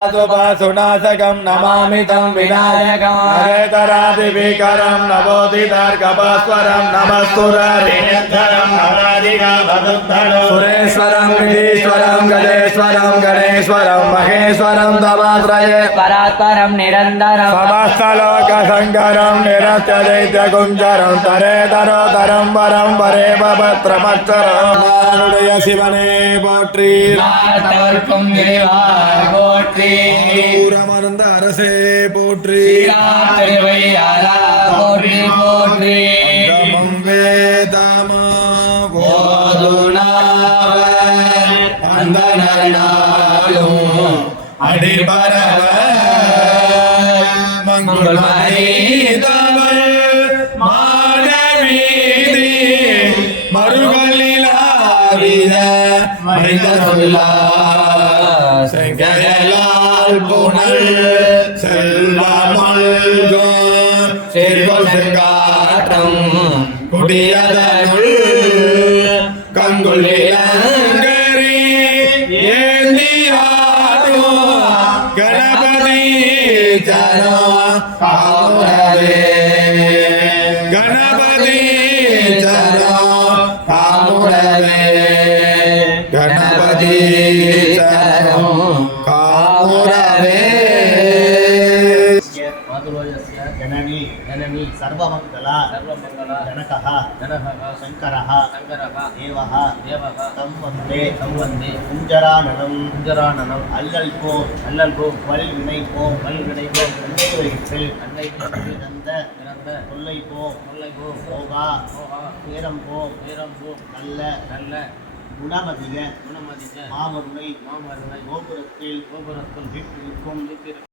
सुनाशकं नमामि तं विनायकं अरेतरादिविकरं नवोदितार्कभास्वरं नमस्तुररिणद्धरं नवादिकाभदुद्धरं सुरेश्वरं विधीश्वरं गजेश्वरं गणेश्वरं महेश्वरं तमाश्रये परात्परं निरन्तरं समस्तलोकशङ्करं निरत्यदैत्यकुञ्जरं तरेतरोतरं वरं वरेव भद्रमक्षरं शिवने पोट्रि போற்றி மறந்த அரசே போற்றி போற்றி போற்றி வேதாமா அடிபரவ மங்குளமணிதவள் மானவீதி மறுகளிலாவித மனித சொல்லா செங்கலால் புனல் செல்வமல்கோன் செல்வல் செங்காட்டம் குடியதனுள் கங்குள்ளங்கரி ஏந்தியாடும் கணபதி ஜனோ காமுரவே கணபதி ஜனோ காமுரவே கணபதி ஜனோ காமுரவே जननी सर्वमंगला जनकः शंकरः देवः तं वन्दे कुञ्जराननं அல்லல்போ வல்வினைப்போ பிறந்த கொல்லைப்போ போகா பேரம்போ நல்ல குணமதிக மாமருளை கோபுரத்தில் வீட்டிற்கும்